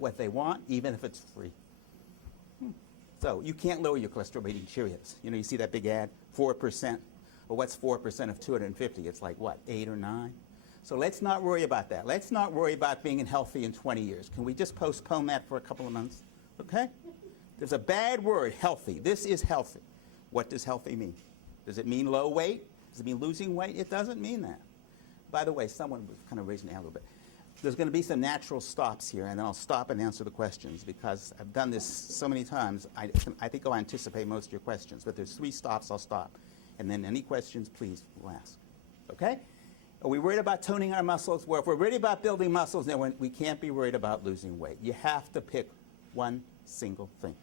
what they want, even if it's free. So you can't lower your cholesterol by eating Cheerios. You know, you see that big ad, 4%. Well, what's 4% of 250? It's like, what, 8 or 9? So let's not worry about that. Let's not worry about being healthy in 20 years. Can we just postpone that for a couple of months? Okay? There's a bad word, healthy. This is healthy. What does healthy mean? Does it mean low weight? Does it mean losing weight? It doesn't mean that. By the way, someone was kind of raising their hand a little bit. There's going to be some natural stops here, and then I'll stop and answer the questions because I've done this so many times. I think I'll anticipate most of your questions, but there's 3 stops. I'll stop. And then any questions, please, we'll ask. Okay? Are we worried about toning our muscles? Well, if we're worried about building muscles, then we can't be worried about losing weight. You have to pick one single thing.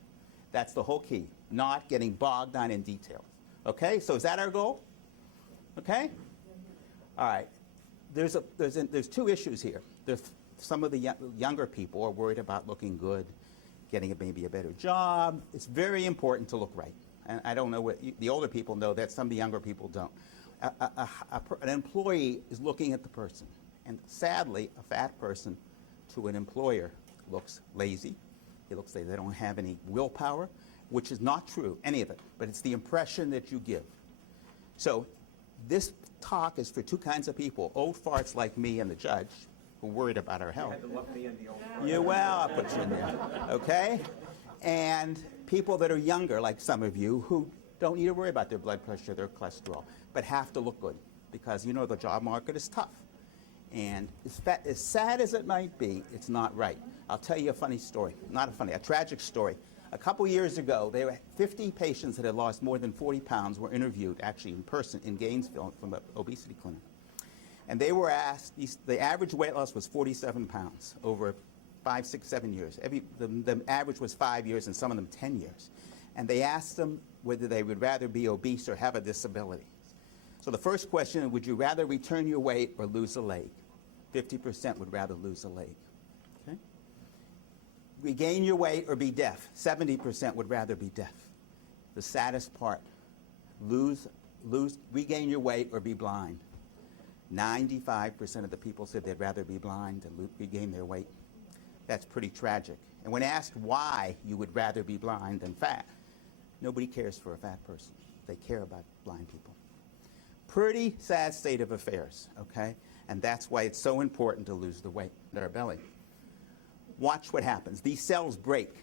That's the whole key, not getting bogged down in details. Okay? So is that our goal? Okay? All right. There's 2 issues here. Some of the younger people are worried about looking good, getting maybe a better job. It's very important to look right. And I don't know what the older people know that, some of the younger people don't. An employee is looking at the person. And sadly, a fat person to an employer looks lazy. It looks like they don't have any willpower, which is not true, any of it. But it's the impression that you give. So this talk is for 2 kinds of people, old farts like me and the judge, who are worried about our health. You had to look me in the old fart. Yeah, well, I'll put you in there, okay? And people that are younger, like some of you, who don't need to worry about their blood pressure, their cholesterol, but have to look good because, you know, the job market is tough. And as sad as it might be, it's not right. I'll tell you a funny story. Not a funny, a tragic story. A couple years ago, there were 50 patients that had lost more than 40 pounds were interviewed, actually in person, in Gainesville from an obesity clinic. And they were asked, the average weight loss was 47 pounds over 5, 6, 7 years. The average was 5 years and some of them 10 years. And they asked them whether they would rather be obese or have a disability. So the first question, would you rather return your weight or lose a leg? 50% would rather lose a leg. Okay? Regain your weight or be deaf. 70% would rather be deaf. The saddest part, regain your weight or be blind. 95% of the people said they'd rather be blind than regain their weight. That's pretty tragic. And when asked why you would rather be blind than fat, nobody cares for a fat person. They care about blind people. Pretty sad state of affairs, okay? And that's why it's so important to lose the weight in our belly. Watch what happens. These cells break,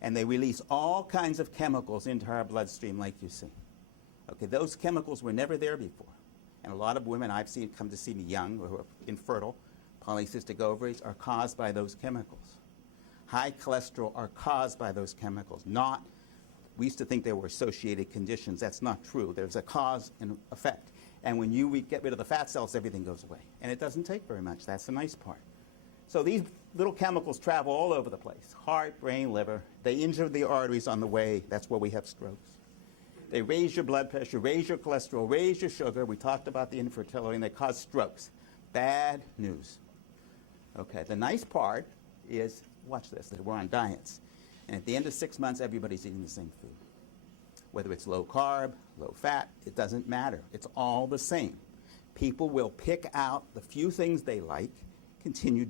and they release all kinds of chemicals into our bloodstream like you see. Okay, those chemicals were never there before. And a lot of women I've seen come to see me young or infertile, polycystic ovaries, are caused by those chemicals. High cholesterol are caused by those chemicals, not, we used to think they were associated conditions. That's not true. There's a cause and effect. And when you get rid of the fat cells, everything goes away. And it doesn't take very much. That's the nice part. So these little chemicals travel all over the place, heart, brain, liver. They injure the arteries on the way. That's where we have strokes. They raise your blood pressure, raise your cholesterol, raise your sugar. We talked about the infertility, and they cause strokes. Bad news. Okay, the nice part is, watch this, that we're on diets. And at the end of 6 months, everybody's eating the same food. Whether it's low carb, low fat, it doesn't matter. It's all the same. People will pick out the few things they like, continue